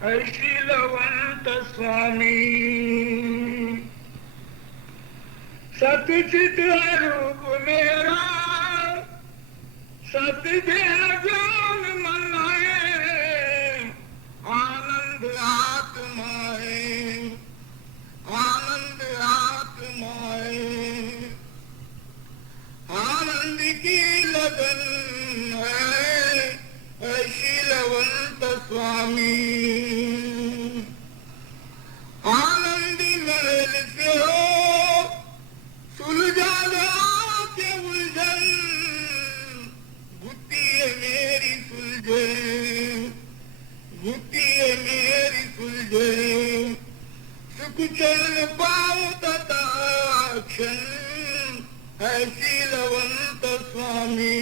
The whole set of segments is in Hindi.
शीलवंत स्वामी सतचित रूप मेरा सतदेह ज्ञान मन है आनंद आत्माए आनंद आत्माए आनंद की लगन है शीलवंत स्वामी आनंद महल से हो सुलझा के उलझन बुद्धि मेरी सुलझे बुद्धि मेरी सुलझे सुख चल पाओ तथा क्षण है शीलवंत स्वामी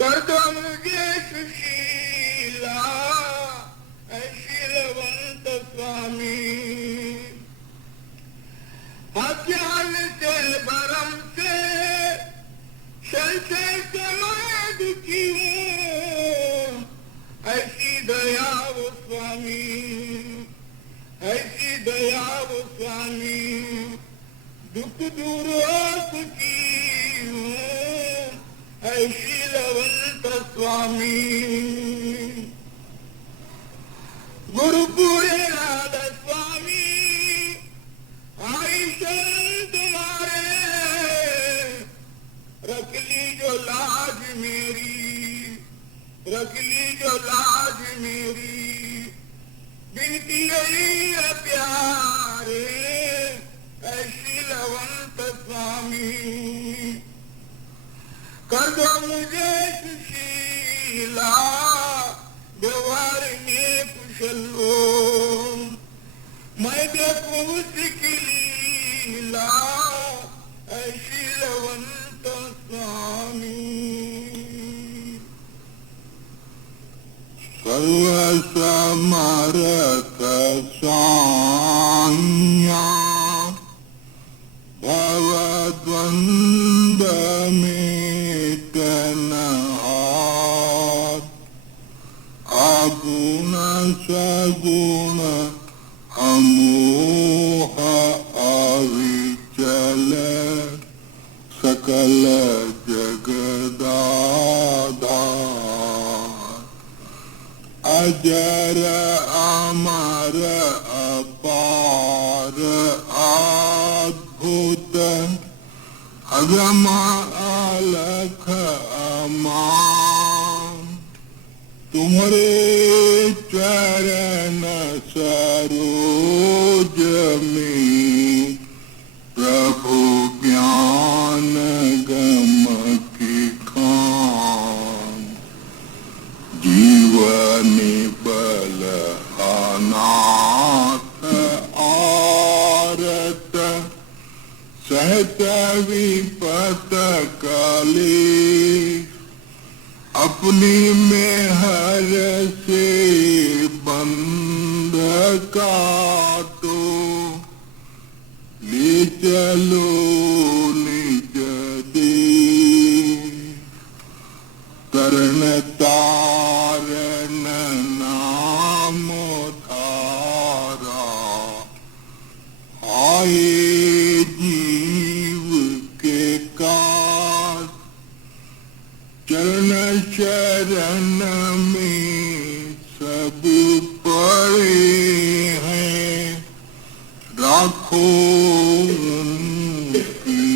कर दो मुझे सुशीला है शीलवंत स्वामी अज्ञान से भरम से संशय से मैं दुखी हूँ ऐसी दया वो स्वामी ऐसी दया वो स्वामी दुख दूर हो सुखी हूँ ऐ शीलवंत स्वामी गुरुपुरे राधा स्वामी आई शरण तुम्हारे रख ली जो लाज मेरी रख ली जो लाज मेरी बिनती गई है प्यारे ऐ शीलवंत स्वामी कर दो मुझे सुशीला व्यवहार में कुशल हो मैं देखूं उसकी लीला ऐ शीलवंत स्वामी सर्व समर्थ सान्या भवद्वंद में अगुण सगुण अमोह अविचल सकल जगदाधार अजर अमर अपार अद्भुत अगम अलख अमान तुम्हारे चरण सरोज में प्रभु ज्ञान गम की खान जीवन बल अनाथ आरत सहत विपत कलेश अपनी में हर से बंध काटो ले चलो निज देश करण तारण नाम धारा आए जीव के काल चरण शरण में सब पड़े हैं राखो उनकी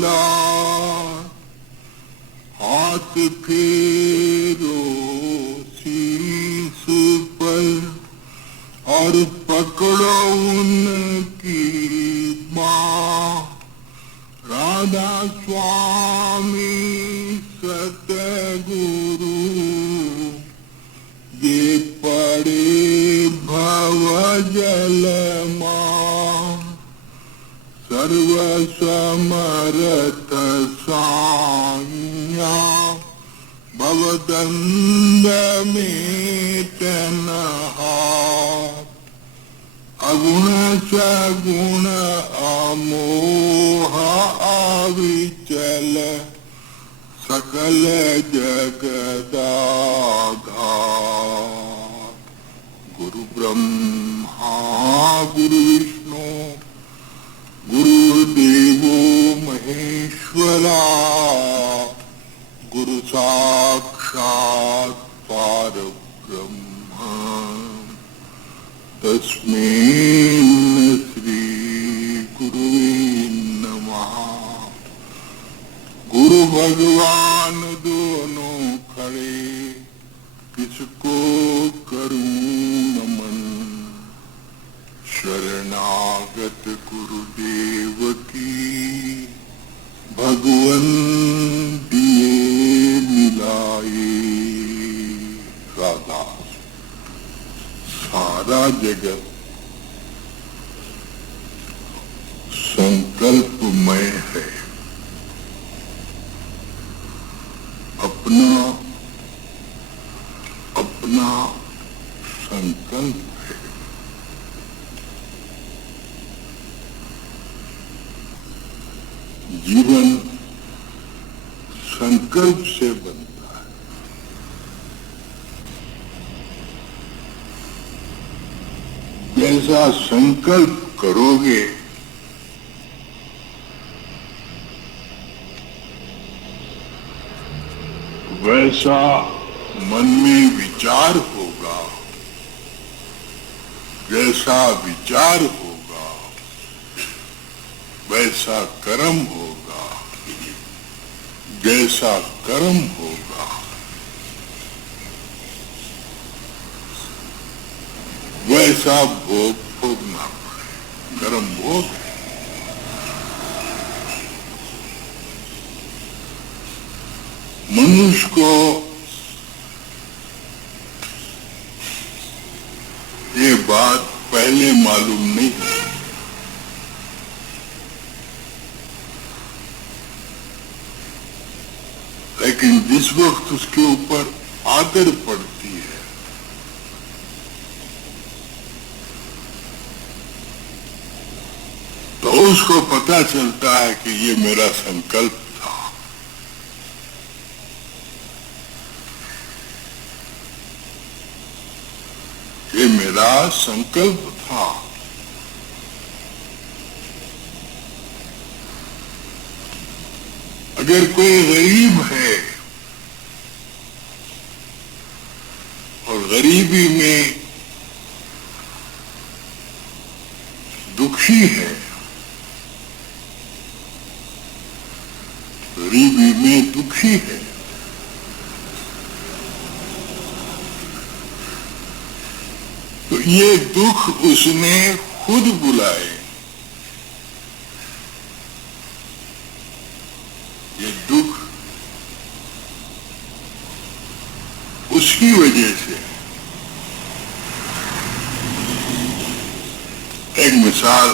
लाज हाथ फेरो शीश पर और पकड़ो उनकी बाँ राधा स्वामी सतगुरु ये पड़े भव जल मां सर्व समर्थ साया भवदंड में तनहार अगुण सगुण अमोह अविचल सकल जगदाधार गुरु विष्णु गुरुर्देवो महेश्वरा गुरु साक्षात् परब्रह्म तस्मै श्री गुरुवे नमः। गुरु भगवान दोनों खड़े किसको करूं नमन, शरणागत गुरुदेव की भगवन दिए मिलाए। राधा सारा जगत संकल्पमय है, अपना अपना संकल्प है। जीवन संकल्प से बनता है। जैसा संकल्प करोगे वैसा मन में विचार होगा, जैसा विचार होगा वैसा कर्म होगा, जैसा कर्म होगा वैसा भोग भोगना पड़े। कर्म भोग है। मनुष्य को ये बात पहले मालूम नहीं है, लेकिन जिस वक्त उसके ऊपर आदर पड़ती है तो उसको पता चलता है कि ये मेरा संकल्प था। ये मेरा संकल्प था। अगर कोई गरीब है और गरीबी में दुखी है, गरीबी में दुखी है, तो ये दुख उसने खुद बुलाए। ये दुख उसकी वजह से। एक मिसाल,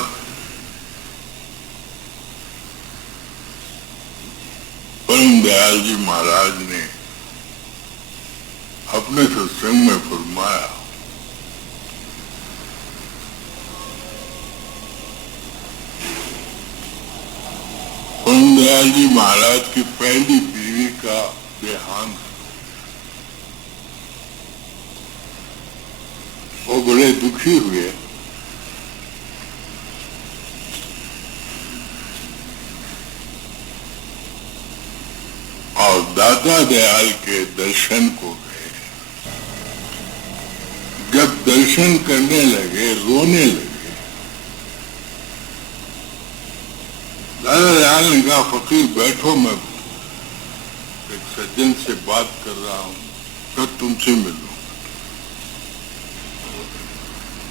परम दयाल जी महाराज ने अपने सत्संग में फरमाया, परम दयाल जी महाराज की पहली बीवी का देहांत। वो बड़े दुखी हुए। और दादा दयाल के दर्शन को गए। जब दर्शन करने लगे, रोने लगे। दादा दयाल ने कहा, फकीर बैठो, मैं एक सज्जन से बात कर रहा हूं, तो तुमसे मिलूं।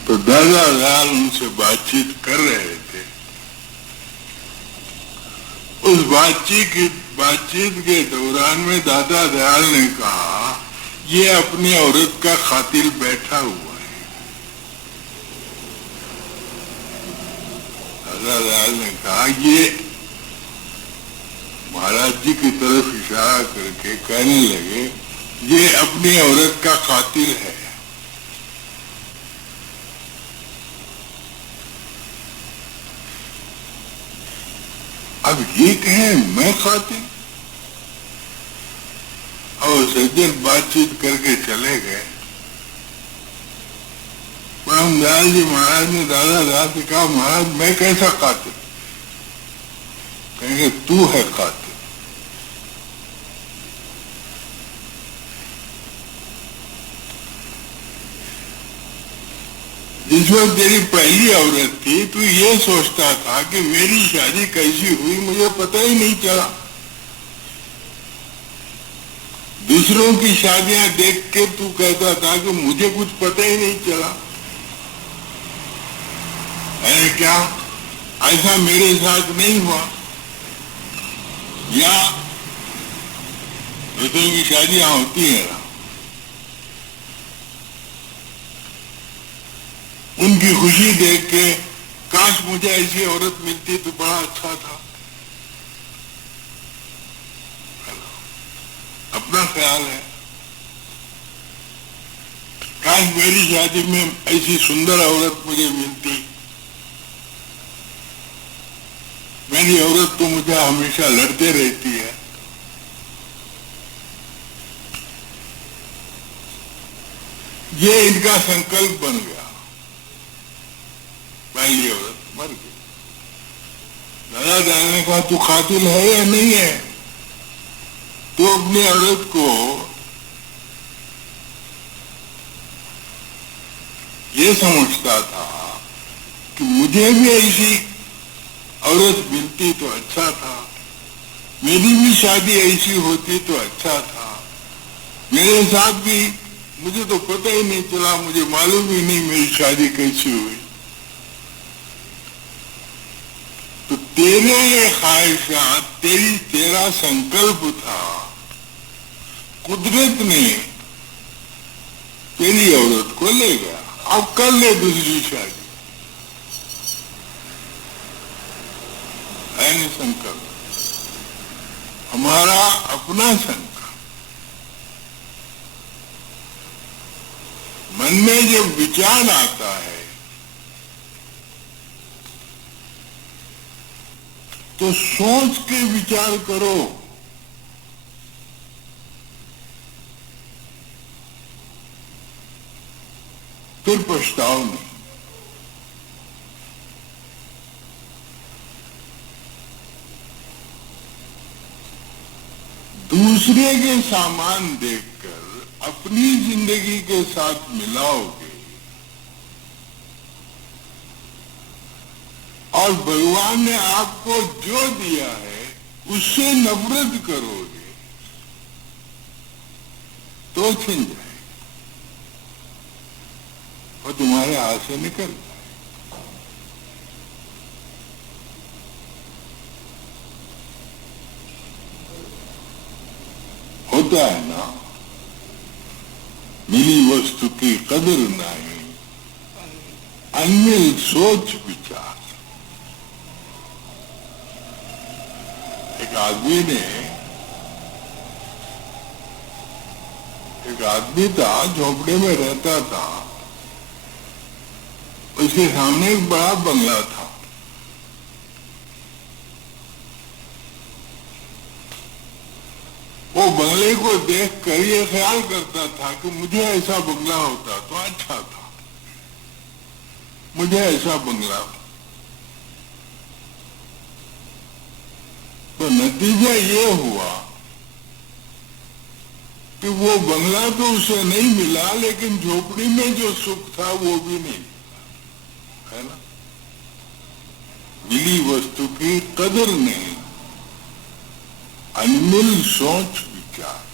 तो दादा दयाल उनसे बातचीत कर रहे थे। उस बातचीत के दौरान में दादा दयाल ने कहा, ये अपनी औरत का खातिर बैठा हुआ है। दादा दयाल ने कहा, ये महाराज जी की तरफ इशारा करके कहने लगे, ये अपनी औरत का खातिर है। अब ये कहें मैं खातिर। और सज्जन बातचीत करके चले गए। परम रामदयाल जी महाराज ने दादा दास से कहा, महाराज मैं कैसा कातिल? कहेंगे तू है कातिल। जिस वक्त तेरी पहली औरत थी तू ये सोचता था कि मेरी शादी कैसी हुई मुझे पता ही नहीं चला। दूसरों की शादियां देख के तू कहता था कि मुझे कुछ पता ही नहीं चला। अरे क्या ऐसा मेरे साथ नहीं हुआ? या दूसरों की शादियां होती है ना, उनकी खुशी देख के काश मुझे ऐसी औरत मिलती तो बड़ा अच्छा था। अपना ख्याल है, काश मेरी शादी में ऐसी सुंदर औरत मुझे मिलती। मेरी औरत तो मुझे हमेशा लड़ते रहती है। ये इनका संकल्प बन गया। पहली औरत मर गई। दादा दादा ने कहा तू कातिल है या नहीं है? तो अपनी औरत को ये समझता था कि मुझे भी ऐसी औरत मिलती तो अच्छा था, मेरी भी शादी ऐसी होती तो अच्छा था, मेरे साथ भी मुझे तो पता ही नहीं चला, मुझे मालूम ही नहीं मेरी शादी कैसी हुई। तो तेरे ये ख्वाहिशात, तेरा संकल्प था, कुदरत ने तेरी औरत को ले गया। अब कर ले दूसरी शादी। है नहीं संकल्प, हमारा अपना संकल्प। मन में जब विचार आता है तो सोच के विचार करो। फिर पछताओ नहीं। दूसरे के सामान देखकर अपनी जिंदगी के साथ मिलाओगे और भगवान ने आपको जो दिया है उससे नफरत करोगे तो छिन जाए और तुम्हारे हाथ से निकल जाए। होता है ना, मिली वस्तु की कदर नहीं, अनमिल सोच विचार। एक आदमी था, झोपड़े में रहता था। उसके सामने एक बड़ा बंगला था। वो बंगले को देखकर ये ख्याल करता था कि मुझे ऐसा बंगला होता तो अच्छा था, मुझे ऐसा बंगला। तो नतीजा ये हुआ कि वो बंगला तो उसे नहीं मिला, लेकिन झोपड़ी में जो सुख था वो भी नहीं मिला, है ना। मिली वस्तु की कदर नहीं, अनमोल सोच विचार।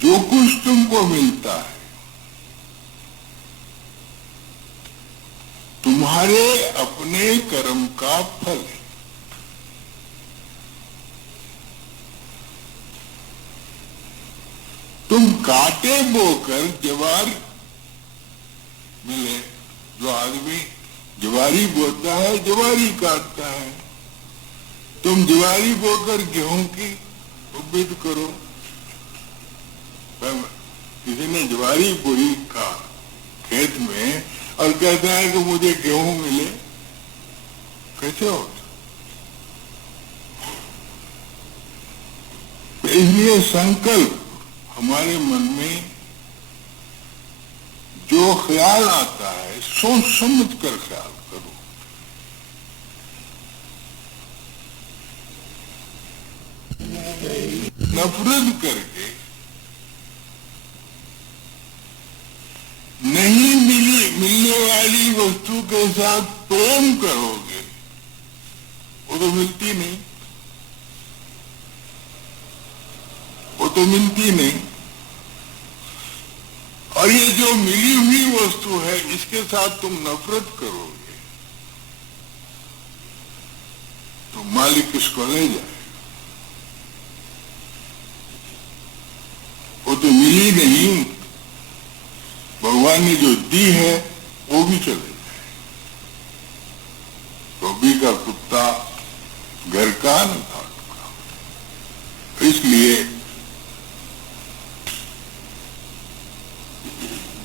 जो कुछ तुमको मिलता है तुम्हारे अपने कर्म का फल है। तुम कांटे बोकर ज्वार मिले, जो आदमी ज्वारी बोता है ज्वारी काटता है। तुम ज्वारी बोकर गेहूं की उम्मीद करो। किसी ने ज्वारी बोई का खेत में और कहता है कि मुझे गेहूं मिले, कैसे हो? इसलिए संकल्प हमारे मन में जो ख्याल आता है सोच समझ कर ख्याल करो। नफरत करके नहीं मिलने वाली वस्तु के साथ प्रेम करोगे, वो तो मिलती नहीं, वो तो मिलती नहीं। और ये जो मिली हुई वस्तु है इसके साथ तुम नफरत करोगे तो मालिक किसको ले जाए? वो तो मिली नहीं, भगवान ने जो दी है वो भी चले जाए। धोबी का कुत्ता घर का न था, इसलिए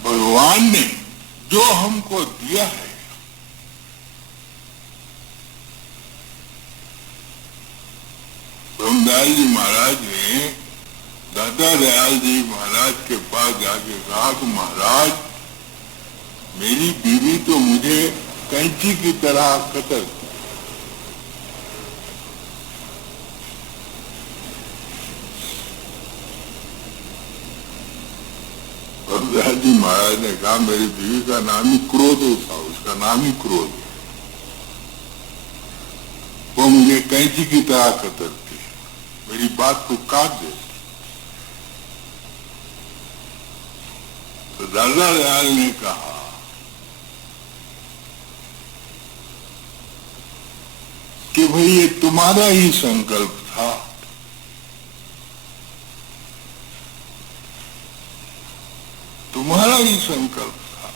भगवान ने जो हमको दिया है ब्रह्मदयाल जी महाराज ने दादा दयाल जी महाराज के पास जाके कहा कि महाराज मेरी बीवी तो मुझे कैंची की तरह कतरती। ब्रह्मदयाल जी महाराज ने कहा मेरी बीवी का नाम ही क्रोध था, उसका नाम ही क्रोध, वो मुझे कैंची की तरह कतरती, मेरी बात को काट देती। तो दादा दयाल ने कहा कि भाई ये तुम्हारा ही संकल्प था, तुम्हारा ही संकल्प था,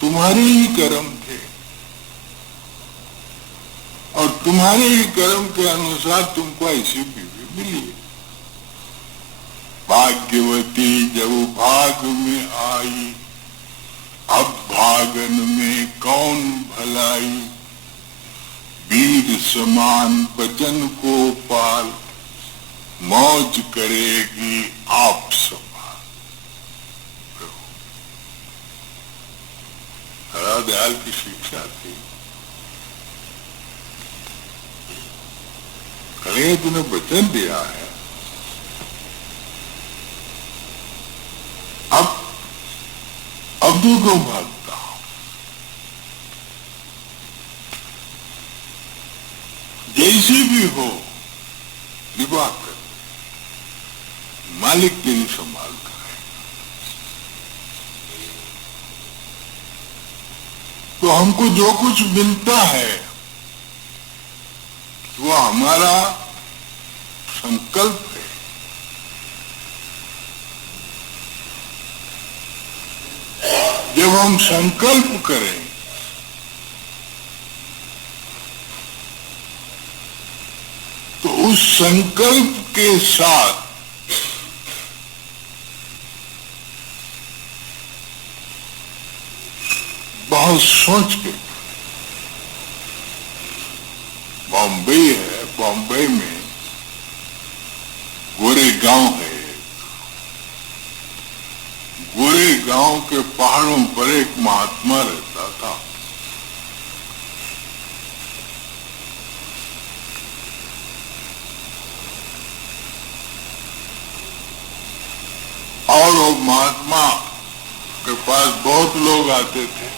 तुम्हारे ही कर्म थे और तुम्हारे ही कर्म के अनुसार तुमको ऐसी बीवी मिली। भाग्यवती जब भाग में आई, अब भागन में कौन भलाई, वीर समान बचन को पाल, मौज करेगी आप संभाल। दादा दयाल की शिक्षा थी। कले तूने वचन दिया है, अब तू क्यों भागता? जैसी भी हो निभा कर, मालिक तेरी संभाल करे। तो हमको जो कुछ मिलता है वो हमारा संकल्प है। जब हम संकल्प करें तो उस संकल्प के साथ बहुत सोच के, बॉम्बे है, बॉम्बे में गोरेगांव है, गोरेगांव के पहाड़ों पर एक महात्मा रहता था। और वो महात्मा के पास बहुत लोग आते थे।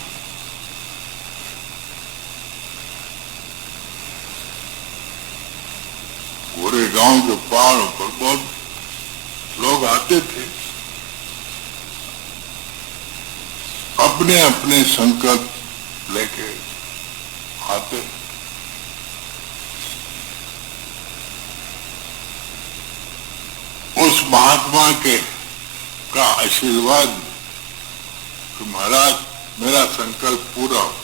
गोरेगांव के पहाड़ों पर बहुत लोग आते थे, अपने अपने संकल्प लेके आते। उस महात्मा के का आशीर्वाद कि महाराज मेरा संकल्प पूरा हो।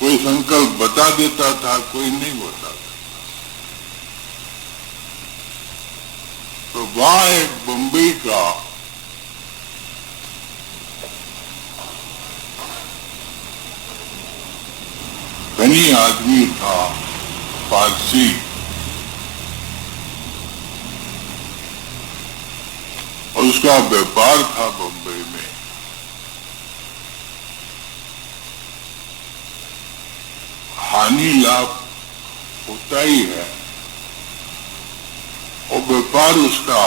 कोई संकल्प बता देता था, कोई नहीं बताता। तो वहां एक बम्बई का धनी आदमी था, पारसी, और उसका व्यापार था बम्बई में। हानि लाभ होता ही है, और व्यापार उसका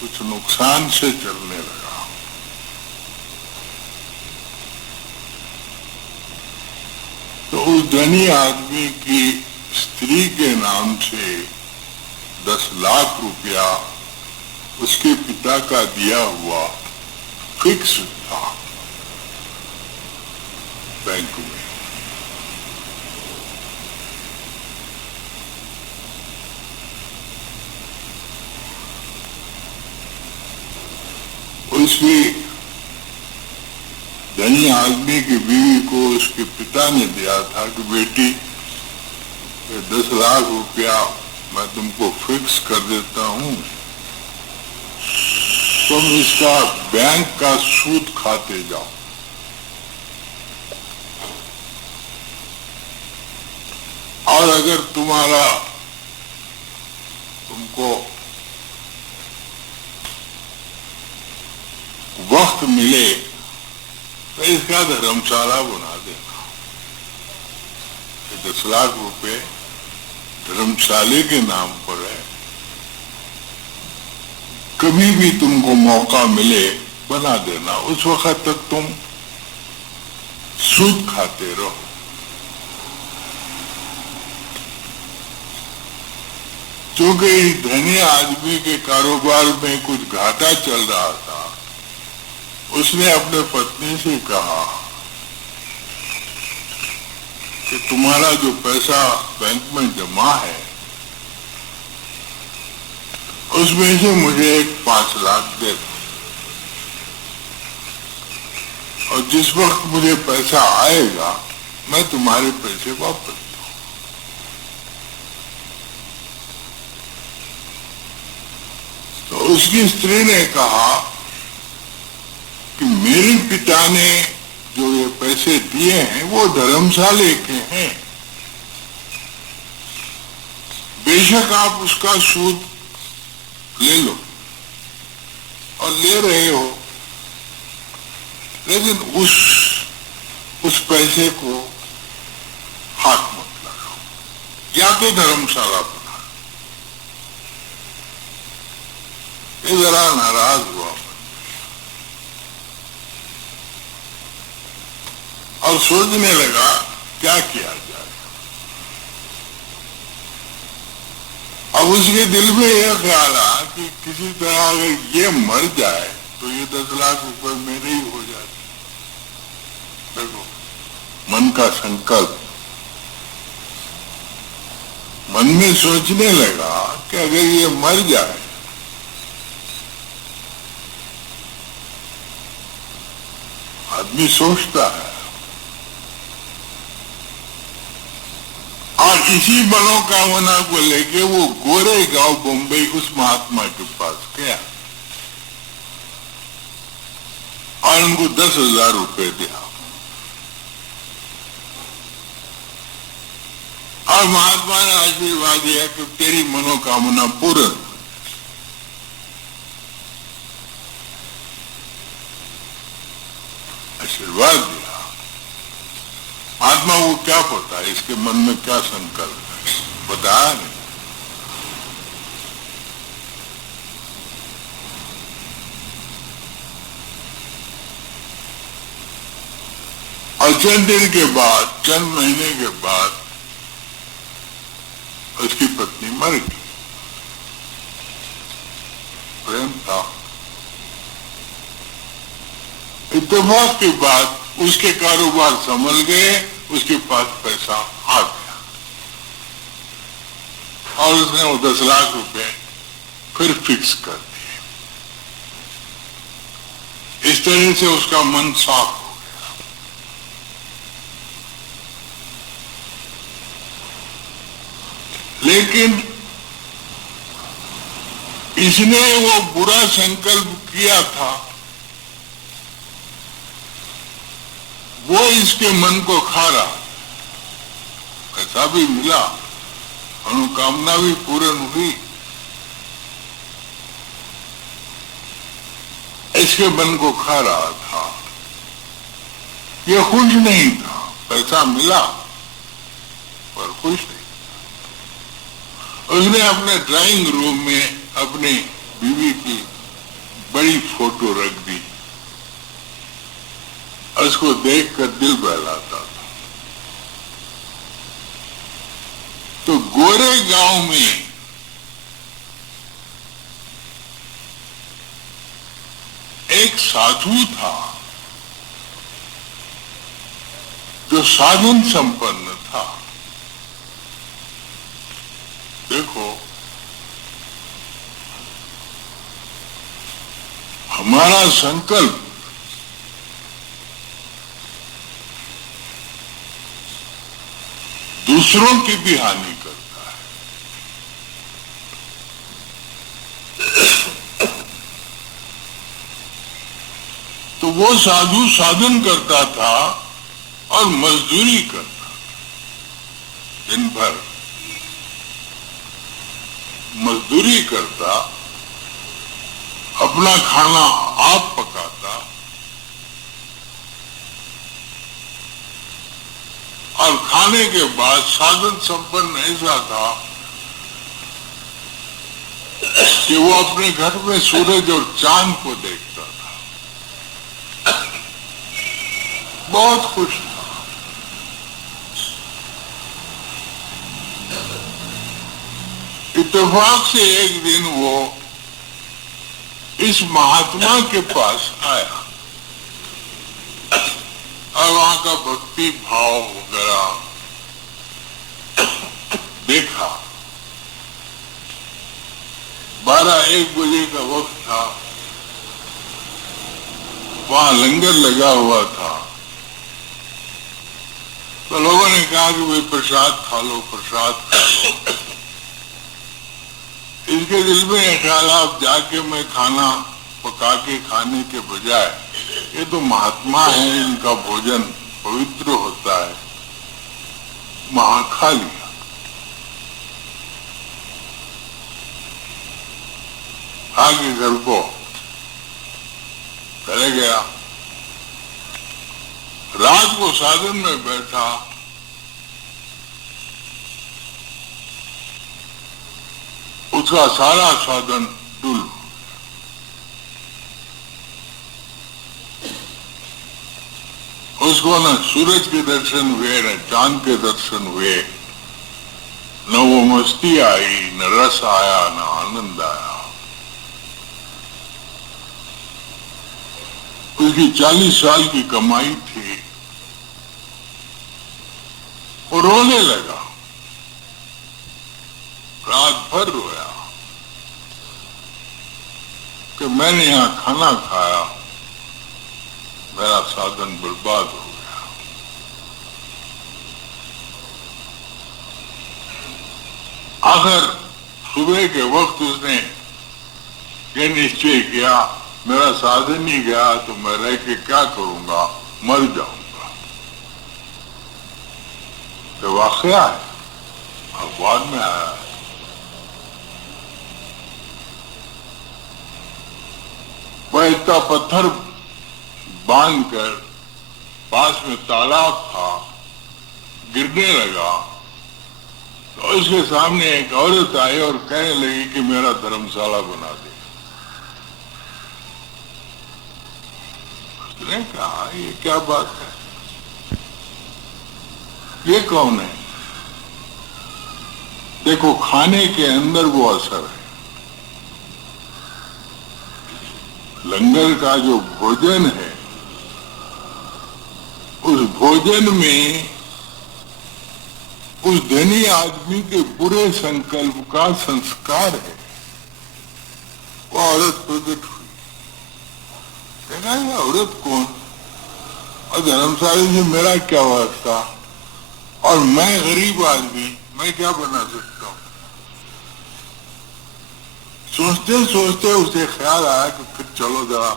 कुछ नुकसान से चलने लगा। तो उस धनी आदमी की स्त्री के नाम से 10 लाख रुपया उसके पिता का दिया हुआ फिक्स था बैंक में। उसकी धनी आदमी की बीवी को उसके पिता ने दिया था कि बेटी, 10 लाख रुपया मैं तुमको फिक्स कर देता हूं, तुम इसका बैंक का सूद खाते जाओ। और अगर तुमको वक्त मिले तो इसका धर्मशाला बना देना। 10 लाख रुपए धर्मशाले के नाम पर है, कभी भी तुमको मौका मिले बना देना, उस वक्त तक तुम सूद खाते रहो। क्योंकि इस धनी आदमी के कारोबार में कुछ घाटा चल रहा था, उसने अपने पत्नी से कहा कि तुम्हारा जो पैसा बैंक में जमा है उसमें से मुझे एक 5 लाख दे दो, और जिस वक्त मुझे पैसा आएगा मैं तुम्हारे पैसे वापस दूं। तो उसकी स्त्री ने कहा कि मेरे पिता ने जो ये पैसे दिए हैं वो धर्मशाले के हैं, बेशक आप उसका सूद ले लो और ले रहे हो, लेकिन उस पैसे को हाथ मत लगाओ, या तो धर्मशाला बना। ये जरा नाराज हुआ और सोचने लगा क्या किया जाए। अब उसके दिल में यह ख्याल आया कि किसी तरह अगर ये मर जाए तो ये 10 लाख रुपए मेरे ही हो जाते। देखो, मन का संकल्प, मन में सोचने लगा कि अगर ये मर जाए आदमी सोचता है, और इसी मनोकामना को लेके वो गोरेगांव बम्बई उस महात्मा के पास गया और उनको 10,000 रुपए दिया, और महात्मा ने आशीर्वाद दिया कि तेरी मनोकामना पूर्ण। आशीर्वाद दिया। आत्मा को क्या पता है इसके मन में क्या संकल्प है, बताया नहीं। और चंद दिन के बाद, चंद महीने के बाद उसकी पत्नी मर गई। प्रेम था। इत्तेफाक के बाद उसके कारोबार संभल गए, उसके पास पैसा आ गया और उसने वो 10 लाख रुपए फिर फिक्स कर दिए। इस तरह से उसका मन साफ हो गया। लेकिन इसने वो बुरा संकल्प किया था, वो इसके मन को खा रहा। पैसा भी मिला, मनोकामना भी पूर्ण हुई, इसके मन को खा रहा था। ये खुश नहीं था, पैसा मिला पर खुश नहीं। उसने अपने ड्राइंग रूम में अपनी बीवी की बड़ी फोटो रख दी। उसको देखकर दिल बहलाता था। तो गोरे गांव में एक साधु था जो साधन संपन्न था। देखो, हमारा संकल्प दूसरों की भी हानि करता है। तो वो साधु साधन करता था और मजदूरी करता था। दिन भर मजदूरी करता, अपना खाना आप पकाता और खाने के बाद साधन संपन्न ऐसा था कि वो अपने घर में सूरज और चांद को देखता था। बहुत खुश था। इत्तेफाक से एक दिन वो इस महात्मा के पास आया और वहां का भक्ति भाव वगैरह देखा। 12-1 बजे का वक्त था। वहां लंगर लगा हुआ था। तो लोगों ने कहा कि भाई प्रसाद खा लो, प्रसाद खा लो। इसके दिल में यह ख्याल, आप जाके मैं खाना पका के खाने के बजाय, ये तो महात्मा है, इनका भोजन पवित्र होता है, वहां खा लिया। आगे घर को चले गया। रात को साधन में बैठा। उसका सारा साधन डुल। उसको न सूरज के दर्शन हुए, न चांद के दर्शन हुए, न वो मस्ती आई, न रस आया, न आनंद आया। उसकी 40 साल की कमाई थी। वो रोने लगा, रात भर रोया कि मैंने यहां खाना खाया, मेरा साधन बर्बाद हो गया। आखिर सुबह के वक्त उसने ये निश्चय किया, मेरा साधन ही गया तो मैं रह के क्या करूंगा, मर जाऊंगा। तो वाकया है, अखबार में आया है। वह इतना पत्थर बांधकर, पास में तालाब था, गिरने लगा तो उसके सामने एक औरत आई और कहने लगी कि मेरा धर्मशाला बना दे। उसने कहा, ये क्या बात है, ये कौन है? देखो, खाने के अंदर वो असर है। लंगर का जो भोजन है, उस भोजन में उस धनी आदमी के बुरे संकल्प का संस्कार है। वो औरत प्रकट हुई। देखा, ये औरत कौन और धर्मशाला से मेरा क्या वास्ता, और मैं गरीब आदमी, मैं क्या बना सकता हूं। सोचते सोचते उसे ख्याल आया कि फिर चलो जरा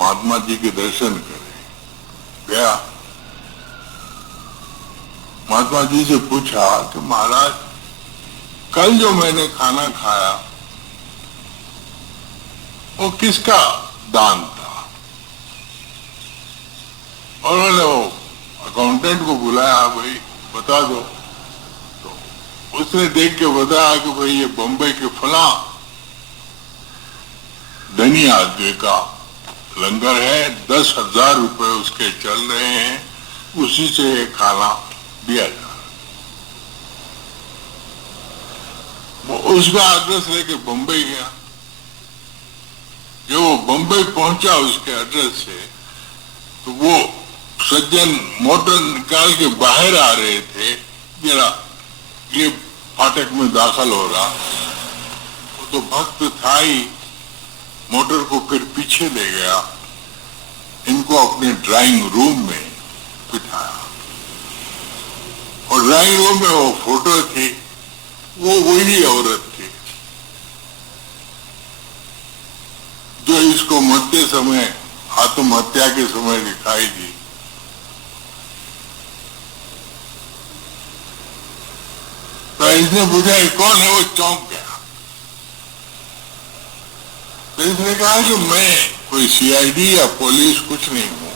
महात्मा जी के दर्शन करें। गया, महात्मा जी से पूछा कि महाराज, कल जो मैंने खाना खाया वो किसका दान था। और उन्होंने वो अकाउंटेंट को बुलाया, भाई बता दो। तो उसने देख के बताया कि भाई ये बम्बई के फला धनी आदमी का लंगर है, 10,000 रुपए उसके चल रहे हैं, उसी से ये खाना दिया जा रहा है। वो उसका एड्रेस लेके बम्बई गया। जब वो बम्बई पहुंचा उसके एड्रेस से, तो वो सज्जन मोटर निकाल के बाहर आ रहे थे, जरा ये फाटक में दाखिल हो रहा, वो तो भक्त था ही, मोटर को फिर पीछे ले गया, इनको अपने ड्राइंग रूम में बिठाया। और ड्राइंग रूम में वो फोटो थी, वो वही औरत थी जो इसको मरते समय, आत्महत्या के समय दिखाई दी। तो इसने पूछा ये कौन है, वो चौंक गया। तो इसने कहा कि मैं कोई सीआईडी या पुलिस कुछ नहीं हूं,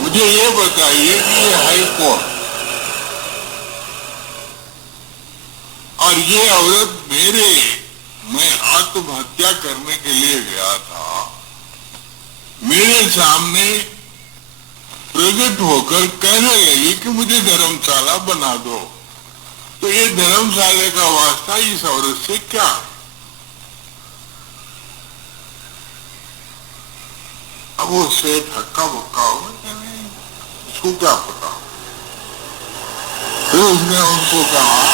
मुझे ये बताइए कि ये हाई कोर्ट और ये औरत मैं आत्महत्या करने के लिए गया था, मेरे सामने प्रकट होकर कहने लगी कि मुझे धर्मशाला बना दो, तो ये धर्मशाला का वास्ता इस औरत से क्या? अब वो सेठ हक्का बक्का हो, उसको क्या पता। फिर उसने उनको कहा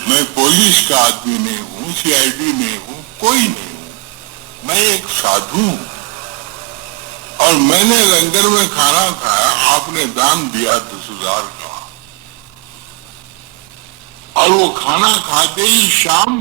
मैं पुलिस का आदमी नहीं हूँ, सीआईडी नहीं हूँ, कोई नहीं हूँ, मैं एक साधु हूँ और मैंने लंगर में खाना खाया, आपने दान दिया 10,000 का, और वो खाना खाते ही शाम